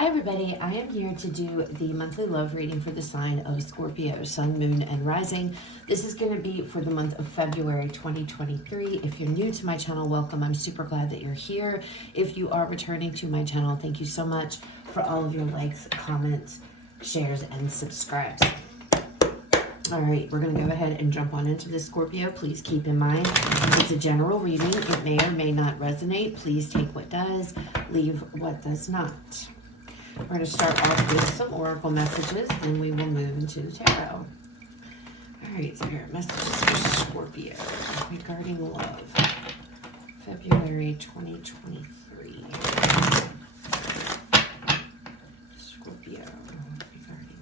Hi everybody, I am here to do the monthly love reading for the sign of Scorpio, Sun, Moon, and Rising. This is going to be for the month of February 2023. If you're new to my channel, welcome. I'm super glad that you're here. If you are returning to my channel, thank you so much for all of your likes, comments, shares, and subscribes. All right, we're going to go ahead and jump on into this, Scorpio. Please keep in mind, it's a general reading. It may or may not resonate. Please take what does, leave what does not. We're going to start off with some oracle messages, then we will move into the tarot. All right, spirit messages for Scorpio regarding love, February 2023. Scorpio regarding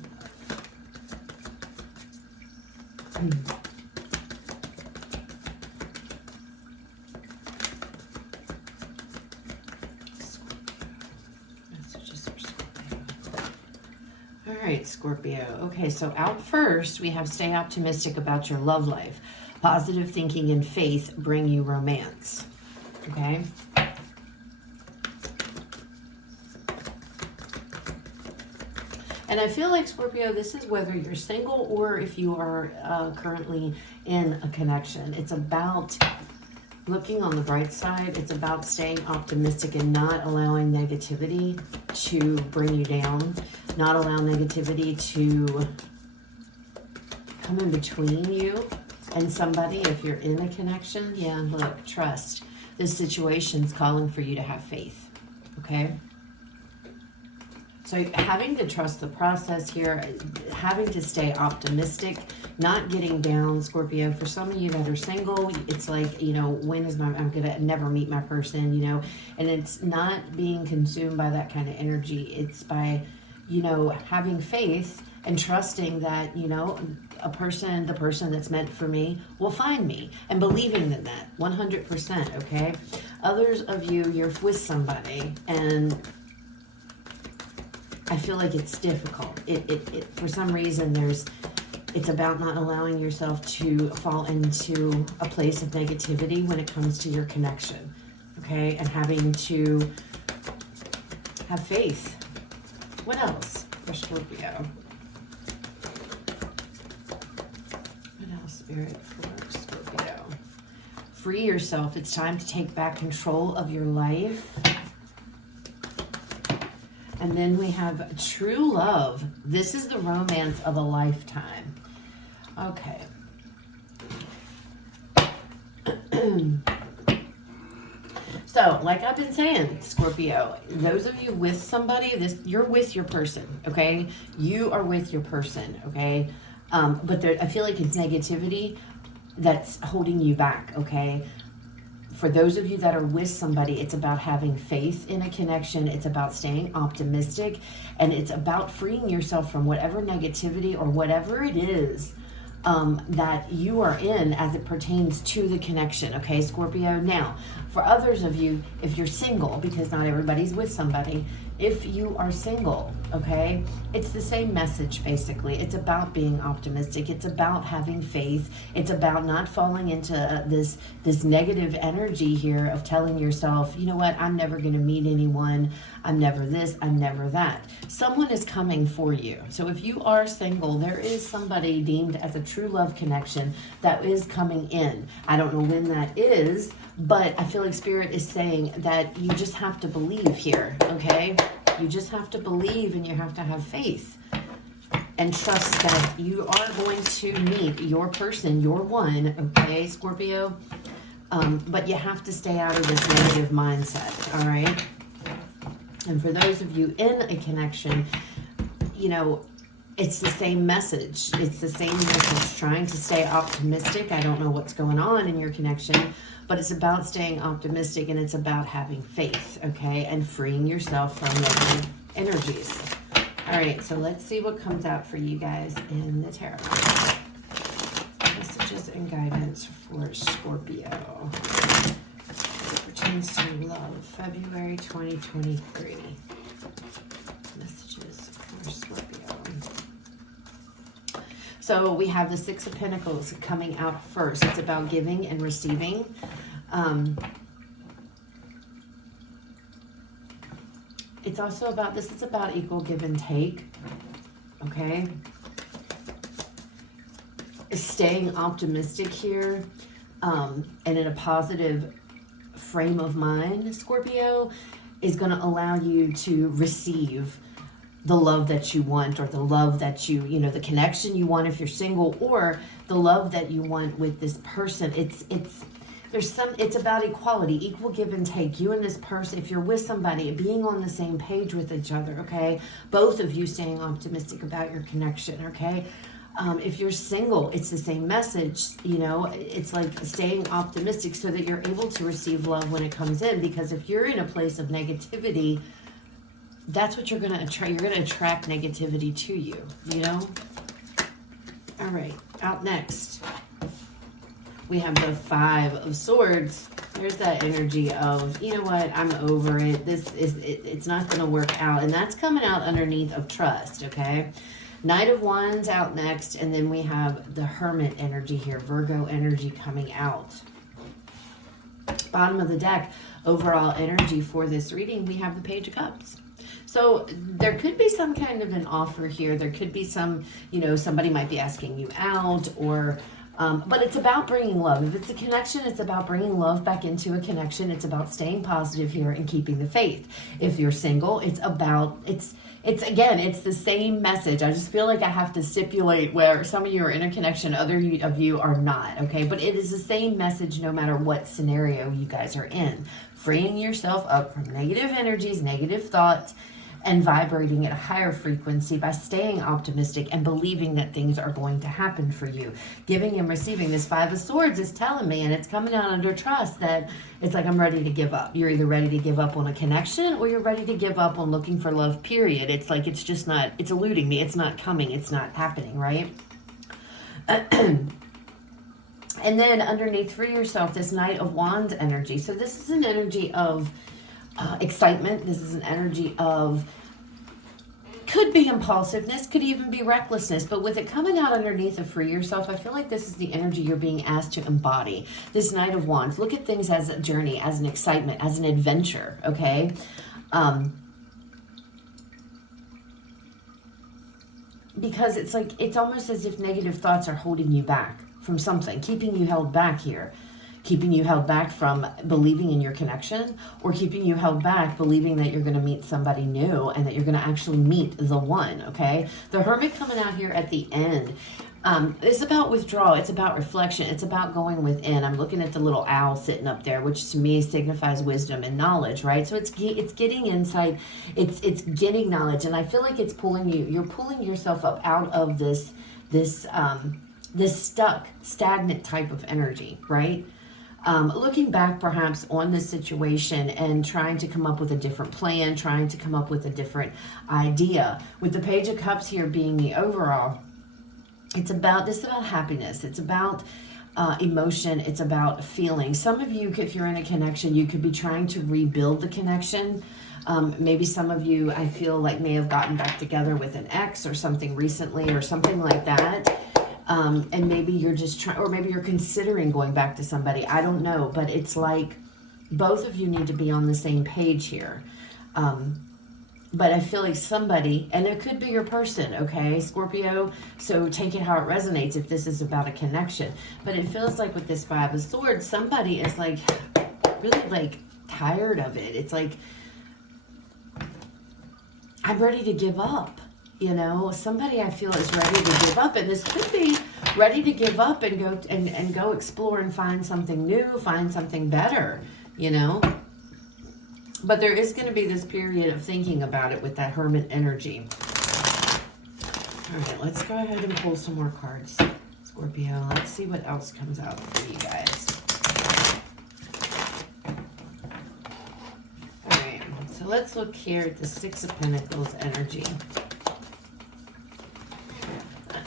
love. All right, Scorpio. Okay, so out first, we have stay optimistic about your love life. Positive thinking and faith bring you romance. Okay? And I feel like, Scorpio, this is whether you're single or if you are currently in a connection. It's about looking on the bright side. It's about staying optimistic and not allowing negativity to bring you down. Not allow negativity to come in between you and somebody. If you're in a connection, yeah, look, trust. This situation's calling for you to have faith, okay? So having to trust the process here, having to stay optimistic, not getting down, Scorpio. For some of you that are single, it's like, you know, when is I'm gonna never meet my person, you know, and it's not being consumed by that kind of energy. It's by, you know, having faith and trusting that, you know, the person that's meant for me will find me, and believing in that 100%, okay? Others of you, you're with somebody and I feel like it's difficult. For some reason, it's about not allowing yourself to fall into a place of negativity when it comes to your connection, okay? And having to have faith. What else for Scorpio? What else, Spirit, for Scorpio? Free yourself. It's time to take back control of your life. And then we have true love. This is the romance of a lifetime. Okay. So, like I've been saying, Scorpio, those of you with somebody, you're with your person, okay? You are with your person, okay? But I feel like it's negativity that's holding you back, okay? For those of you that are with somebody, it's about having faith in a connection. It's about staying optimistic, and it's about freeing yourself from whatever negativity or whatever it is that you are in as it pertains to the connection, okay, Scorpio? Now, for others of you, if you're single, because not everybody's with somebody, if you are single, okay, it's the same message, basically. It's about being optimistic. It's about having faith. It's about not falling into this negative energy here of telling yourself, you know what, I'm never going to meet anyone. I'm never this, I'm never that. Someone is coming for you. So if you are single, there is somebody deemed as a true love connection that is coming in. I don't know when that is, but I feel like Spirit is saying that you just have to believe here, okay? You just have to believe, and you have to have faith and trust that you are going to meet your person, your one, okay, Scorpio? But you have to stay out of this negative mindset, all right? And for those of you in a connection, you know, it's the same message. It's the same message, trying to stay optimistic. I don't know what's going on in your connection, but it's about staying optimistic, and it's about having faith, okay? And freeing yourself from negative energies. All right, so let's see what comes out for you guys in the tarot. Messages and guidance for Scorpio. Pertains to love, February 2023. Messages for Scorpio. So we have the Six of Pentacles coming out first. It's about giving and receiving. It's it's also about, this is about equal give and take, okay? Staying optimistic here, and in a positive frame of mind, Scorpio, is going to allow you to receive the love that you want, or the love that you know, the connection you want if you're single, or the love that you want with this person. It's about equality, equal give and take. You and this person, if you're with somebody, being on the same page with each other, okay? Both of you staying optimistic about your connection, okay? If you're single, it's the same message, you know, it's like staying optimistic so that you're able to receive love when it comes in. Because if you're in a place of negativity, that's what you're going to attract. You're going to attract negativity to you, you know? All right, out next, we have the Five of Swords. There's that energy of, you know what, I'm over it. It's not going to work out. And that's coming out underneath of trust, okay? Knight of Wands out next, and then we have the Hermit energy here, Virgo energy coming out. Bottom of the deck, overall energy for this reading, we have the Page of Cups. So there could be some kind of an offer here. There could be some, you know, somebody might be asking you out, or but it's about bringing love. If it's a connection, it's about bringing love back into a connection. It's about staying positive here and keeping the faith. If you're single, it's about, it's again, it's the same message. I just feel like I have to stipulate where some of you are in a connection, other of you are not, okay? But it is the same message no matter what scenario you guys are in. Freeing yourself up from negative energies, negative thoughts, and vibrating at a higher frequency by staying optimistic and believing that things are going to happen for you. Giving and receiving. This Five of Swords is telling me, and it's coming out under trust, that it's like, I'm ready to give up. You're either ready to give up on a connection, or you're ready to give up on looking for love, period. It's like, it's just not, it's eluding me. It's not coming. It's not happening, right? And then underneath for yourself, this Knight of Wands energy. So this is an energy of excitement. This is an energy of, could be impulsiveness, could even be recklessness, but with it coming out underneath of free yourself, I feel like this is the energy you're being asked to embody. This Knight of Wands, look at things as a journey, as an excitement, as an adventure, okay? Because it's like, it's almost as if negative thoughts are holding you back from something, keeping you held back here. Keeping you held back from believing in your connection, or keeping you held back believing that you're going to meet somebody new and that you're going to actually meet the one, okay? The Hermit coming out here at the end. It's about withdrawal. It's about reflection. It's about going within. I'm looking at the little owl sitting up there, which to me signifies wisdom and knowledge, right? So it's getting insight. It's getting knowledge. And I feel like it's pulling you. You're pulling yourself up out of this stagnant type of energy, right? Looking back perhaps on this situation and trying to come up with a different plan, trying to come up with a different idea. With the Page of Cups here being the overall, it's about happiness. It's about emotion. It's about feeling. Some of you, if you're in a connection, you could be trying to rebuild the connection. Maybe some of you, I feel like, may have gotten back together with an ex or something recently or something like that. And maybe you're just trying, or maybe you're considering going back to somebody. I don't know, but it's like both of you need to be on the same page here. But I feel like somebody, and it could be your person, okay, Scorpio, so take it how it resonates if this is about a connection. But it feels like with this Five of Swords, somebody is like really like tired of it. It's like, I'm ready to give up. You know, somebody I feel is ready to give up, and this could be ready to give up and go and go explore and find something new, find something better, you know. But there is going to be this period of thinking about it with that Hermit energy. All right, let's go ahead and pull some more cards, Scorpio. Let's see what else comes out for you guys. All right, so let's look here at the Six of Pentacles energy.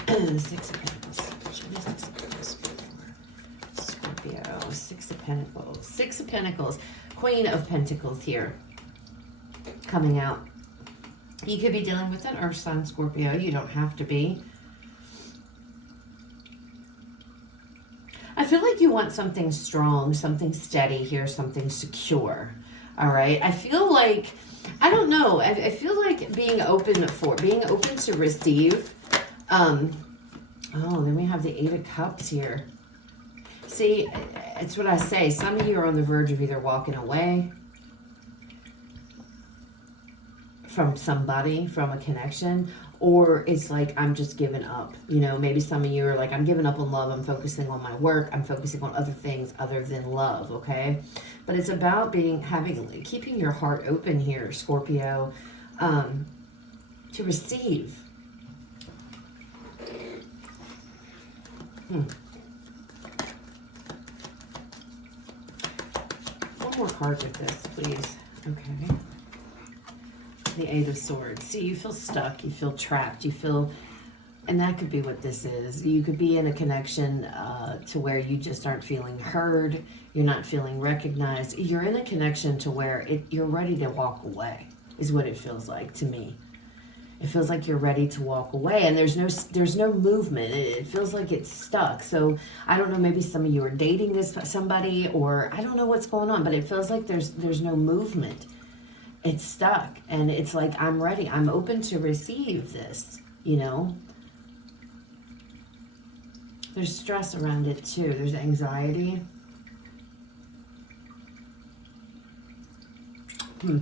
The Six of Pentacles. Scorpio, Six of Pentacles. Six of Pentacles. Queen of Pentacles here. Coming out. You could be dealing with an Earth sign, Scorpio. You don't have to be. I feel like you want something strong, something steady here, something secure. All right. I feel like I don't know. I feel like being open to receive. Oh, then we have the Eight of Cups here. See, it's what I say. Some of you are on the verge of either walking away from somebody, from a connection, or it's like, I'm just giving up. You know, maybe some of you are like, I'm giving up on love. I'm focusing on my work. I'm focusing on other things other than love, okay? But it's about keeping your heart open here, Scorpio, to receive. One more card with this, please. Okay. The Eight of Swords. See, you feel stuck. You feel trapped. You feel, and that could be what this is. You could be in a connection to where you just aren't feeling heard. You're not feeling recognized. You're in a connection to where you're ready to walk away, is what it feels like to me. It feels like you're ready to walk away, and there's no movement. It feels like it's stuck. So I don't know, maybe some of you are dating somebody, or I don't know what's going on, but it feels like there's no movement. It's stuck, and it's like, I'm ready. I'm open to receive this, you know. There's stress around it too. There's anxiety. It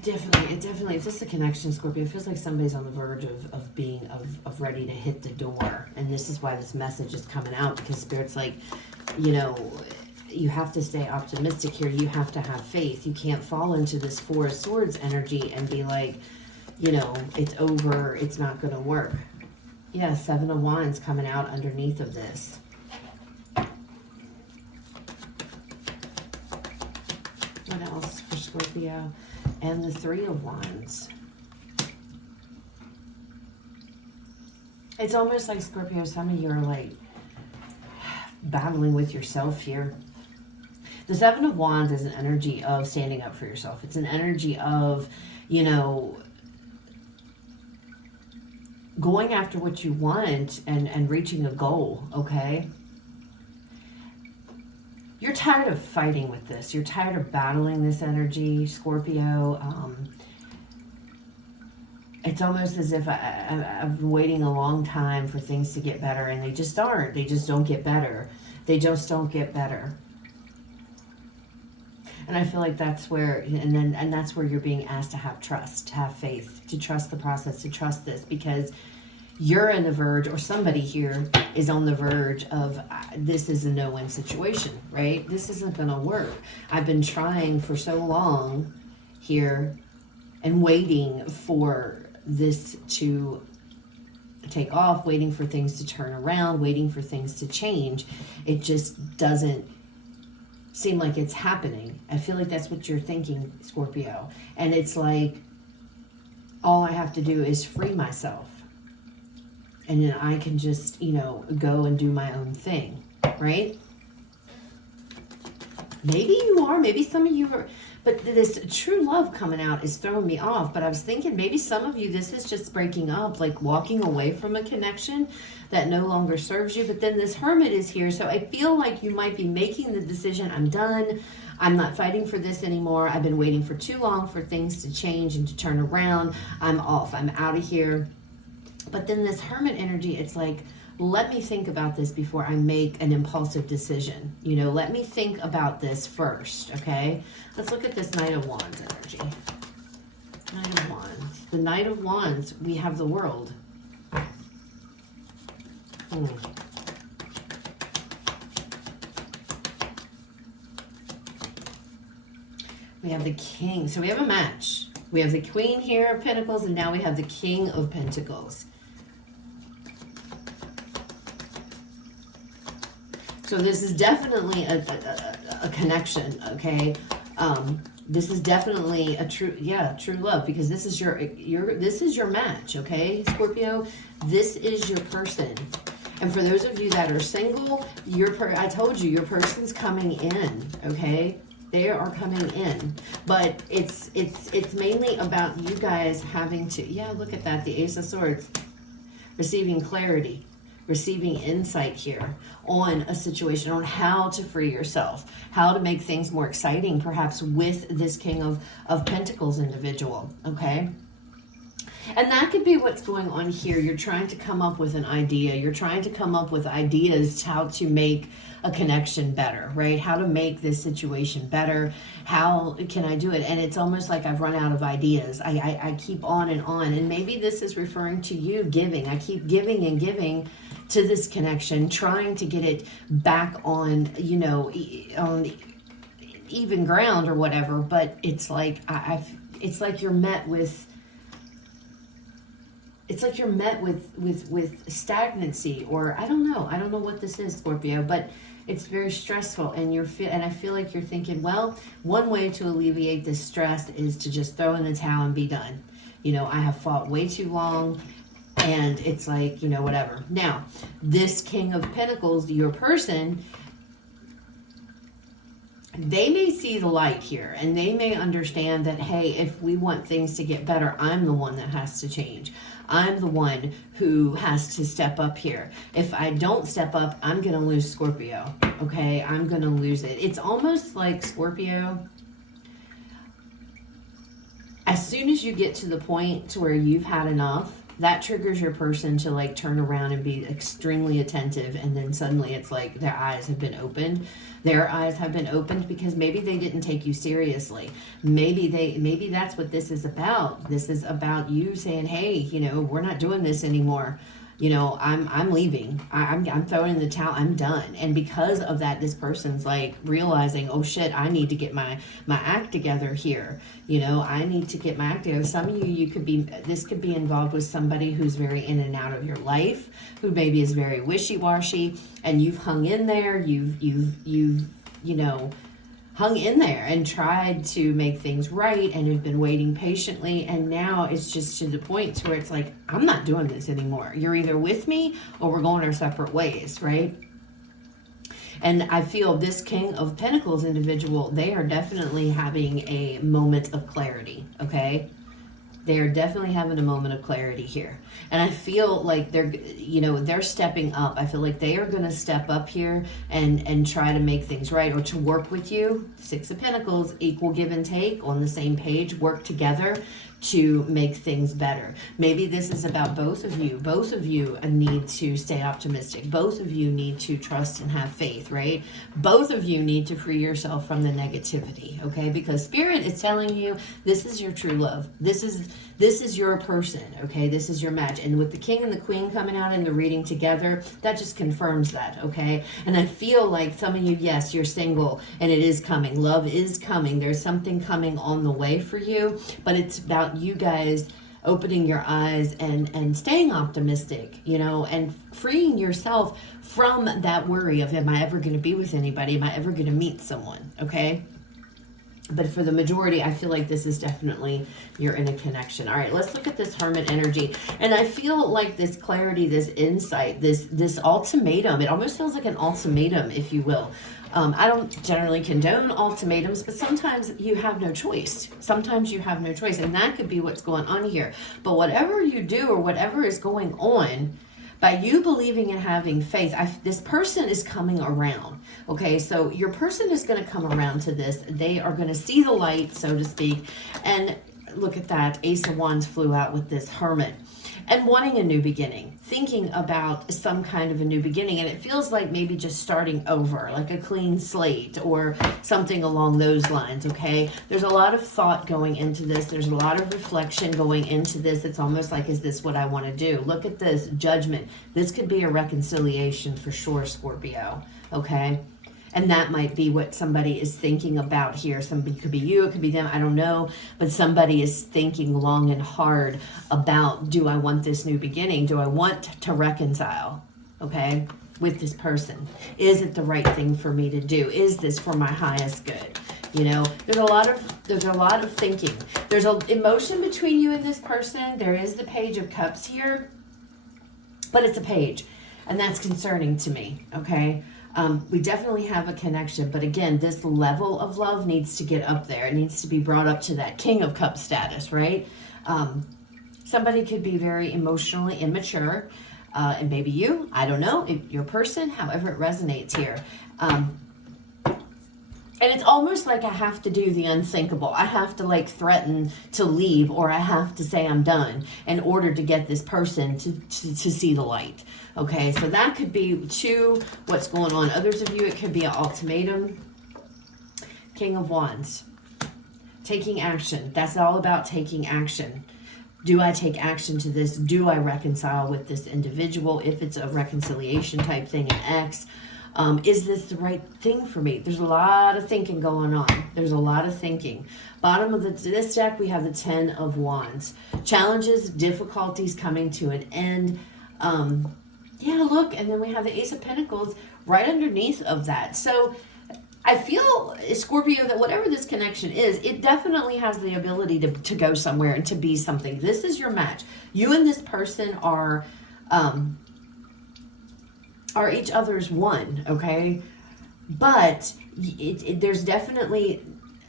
definitely, if this is a connection, Scorpio, it feels like somebody's on the verge of being ready to hit the door. And this is why this message is coming out, because Spirit's like, you know, you have to stay optimistic here. You have to have faith. You can't fall into this Four of Swords energy and be like, you know, it's over, it's not going to work. Yeah, Seven of Wands coming out underneath of this. What else for Scorpio? And the Three of Wands. It's almost like, Scorpio, some of you are like battling with yourself here. The Seven of Wands is an energy of standing up for yourself. It's an energy of, you know, going after what you want and reaching a goal, okay? You're tired of fighting with this. You're tired of battling this energy, Scorpio. It's almost as if I've been waiting a long time for things to get better, and they just aren't. They just don't get better. They just don't get better. And I feel like that's where, and that's where you're being asked to have trust, to have faith, to trust the process, to trust this, because you're on the verge, or somebody here is on the verge of, this is a no-win situation, right? This isn't going to work. I've been trying for so long here and waiting for this to take off, waiting for things to turn around, waiting for things to change. It just doesn't seem like it's happening. I feel like that's what you're thinking, Scorpio. And it's like, all I have to do is free myself. And then I can just, you know, go and do my own thing, right? Maybe you are, maybe some of you are, but this true love coming out is throwing me off. But I was thinking maybe some of you, this is just breaking up, like walking away from a connection that no longer serves you. But then this Hermit is here. So I feel like you might be making the decision, I'm done. I'm not fighting for this anymore. I've been waiting for too long for things to change and to turn around. I'm off. I'm out of here. But then this Hermit energy, it's like, let me think about this before I make an impulsive decision. You know, let me think about this first, okay? Let's look at this Knight of Wands energy. Knight of Wands. The Knight of Wands, we have the World. We have the King. So we have a match. We have the Queen here of Pentacles, and now we have the King of Pentacles. So this is definitely a connection, okay? This is definitely a true love, because this is your match, okay, Scorpio? This is your person. And for those of you that are single, I told you, your person's coming in, okay? They are coming in. But it's mainly about you guys having to, look at that, the Ace of Swords, receiving clarity. receiving insight here on a situation, on how to free yourself, how to make things more exciting, perhaps with this King of Pentacles individual, okay? And that could be what's going on here. You're trying to come up with an idea. You're trying to come up with ideas how to make a connection better, right? How to make this situation better. How can I do it? And it's almost like I've run out of ideas. I keep on. And maybe this is referring to you giving. I keep giving and giving to this connection, trying to get it back on, you know, on even ground or whatever. But it's like, it's like you're met with... It's like you're met with stagnancy, or I don't know what this is, Scorpio, but it's very stressful, and I feel like you're thinking, well, one way to alleviate this stress is to just throw in the towel and be done. You know, I have fought way too long, and it's like, you know, whatever. Now, this King of Pentacles, your person, they may see the light here, and they may understand that, hey, if we want things to get better, I'm the one that has to change. I'm the one who has to step up here. If I don't step up, I'm going to lose Scorpio, okay? I'm going to lose it. It's almost like, Scorpio, as soon as you get to the point to where you've had enough, that triggers your person to like turn around and be extremely attentive, and then suddenly it's like their eyes have been opened. Their eyes have been opened because maybe they didn't take you seriously. Maybe that's what this is about. This is about you saying, hey, you know, we're not doing this anymore. You know, I'm leaving. I'm throwing in the towel. I'm done. And because of that, this person's like realizing, oh shit, I need to get my act together here. You know, I need to get my act together. Some of this could be involved with somebody who's very in and out of your life, who maybe is very wishy-washy, and you've hung in there. You've you know, hung in there and tried to make things right, and have been waiting patiently, and now it's just to the point to where it's like, I'm not doing this anymore. You're either with me or we're going our separate ways, right? And I feel this King of Pentacles individual, they are definitely having a moment of clarity, okay? They are definitely having a moment of clarity here. And I feel like they're stepping up. I feel like they are going to step up here and try to make things right, or to work with you. Six of Pentacles, equal give and take, on the same page, work together to make things better. Maybe this is about both of you. Both of you need to stay optimistic. Both of you need to trust and have faith, right? Both of you need to free yourself from the negativity, okay? Because Spirit is telling you this is your true love. This is your person, okay? This is your match. And with the King and the Queen coming out in the reading together, that just confirms that, okay? And I feel like some of you, yes, you're single, and it is coming. Love is coming. There's something coming on the way for you, but it's about you guys opening your eyes and staying optimistic, you know, and freeing yourself from that worry of, am I ever going to be with anybody? Am I ever going to meet someone? Okay. But for the majority, I feel like this is definitely, you're in a connection. All right, let's look at this Hermit energy. And I feel like this clarity, this insight, this ultimatum, it almost feels like an ultimatum, if you will. I don't generally condone ultimatums, but sometimes you have no choice. Sometimes you have no choice, and that could be what's going on here. But whatever you do, or whatever is going on, by you believing and having faith, this person is coming around. Okay, so your person is going to come around to this. They are going to see the light, so to speak. And look at that. Ace of Wands flew out with this Hermit. And wanting a new beginning, thinking about some kind of a new beginning. And it feels like maybe just starting over, like a clean slate or something along those lines, okay? There's a lot of thought going into this. There's a lot of reflection going into this. It's almost like, is this what I want to do? Look at this Judgment. This could be a reconciliation for sure, Scorpio, okay? And that might be what somebody is thinking about here. Somebody could be you, it could be them, I don't know. But somebody is thinking long and hard about, do I want this new beginning? Do I want to reconcile, okay, with this person? Is it the right thing for me to do? Is this for my highest good? You know, there's a lot of thinking. There's an emotion between you and this person. There is the Page of Cups here, but it's a page, and that's concerning to me, okay? We definitely have a connection, but again, this level of love needs to get up there. It needs to be brought up to that King of Cups status, right? Somebody could be very emotionally immature. and maybe you, I don't know, your person, however it resonates here. And it's almost like I have to do the unthinkable. I have to like threaten to leave, or I have to say I'm done in order to get this person to see the light. Okay, so that could be what's going on. Others of you, it could be an ultimatum. King of Wands. Taking action. That's all about taking action. Do I take action to this? Do I reconcile with this individual? If it's a reconciliation type thing, an ex. Is this the right thing for me? There's a lot of thinking going on. There's a lot of thinking. Bottom of this deck, we have the 10 of Wands. Challenges, difficulties coming to an end. Yeah, look, and then we have the Ace of Pentacles right underneath of that. So I feel, Scorpio, that whatever this connection is, it definitely has the ability to go somewhere and to be something. This is your match. You and this person are each other's one, okay? But there's definitely,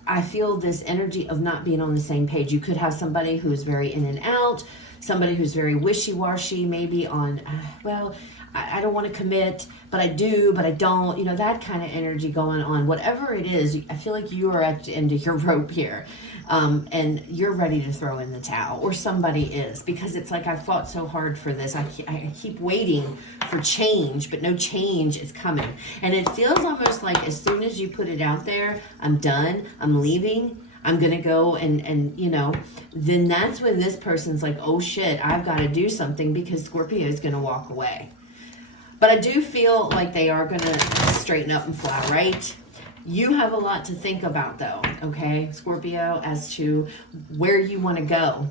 I feel this energy of not being on the same page. You could have somebody who's very in and out, somebody who's very wishy-washy, maybe on, well, I don't want to commit, but I do, but I don't, you know, that kind of energy going on. Whatever it is, I feel like you are at the end of your rope here, and you're ready to throw in the towel, or somebody is, because it's like I fought so hard for this. I keep waiting for change, but no change is coming. And it feels almost like as soon as you put it out there, I'm done, I'm leaving, I'm going to go and, you know, then that's when this person's like, oh shit, I've got to do something, because Scorpio is going to walk away. But I do feel like they are going to straighten up and fly, right? You have a lot to think about, though, okay, Scorpio, as to where you want to go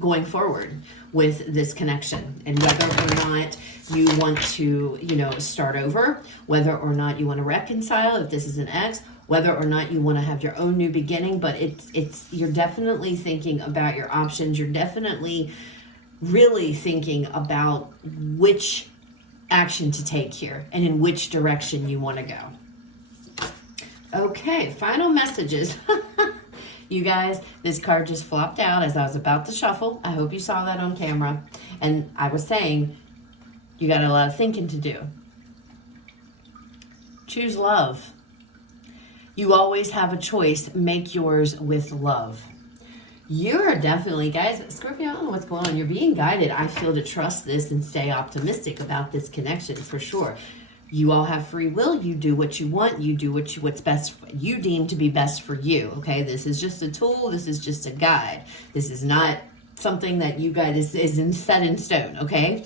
going forward with this connection, and whether or not you want to, you know, start over, whether or not you want to reconcile if this is an ex, whether or not you want to have your own new beginning. But you're definitely thinking about your options. You're definitely really thinking about which action to take here and in which direction you want to go. Okay, final messages. You guys, this card just flopped out as I was about to shuffle. I hope you saw that on camera. And I was saying, you got a lot of thinking to do. Choose love. You always have a choice. Make yours with love. You're definitely, guys, Scorpio, I don't know what's going on. You're being guided, I feel, to trust this and stay optimistic about this connection, for sure. You all have free will. You do what you want. You do what's best, you deem to be best for you, okay? This is just a tool. This is just a guide. This is not something that you guys is set in stone, okay?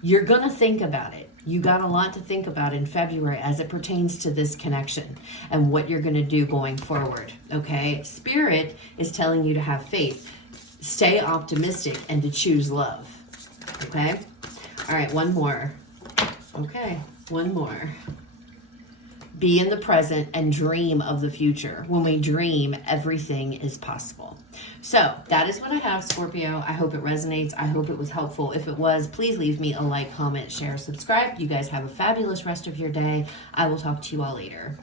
You're going to think about it. You got a lot to think about in February as it pertains to this connection and what you're going to do going forward, okay? Spirit is telling you to have faith, stay optimistic, and to choose love, okay? All right, one more. Okay, one more. Be in the present and dream of the future. When we dream, everything is possible. So that is what I have, Scorpio. I hope it resonates. I hope it was helpful. If it was, please leave me a like, comment, share, subscribe. You guys have a fabulous rest of your day. I will talk to you all later.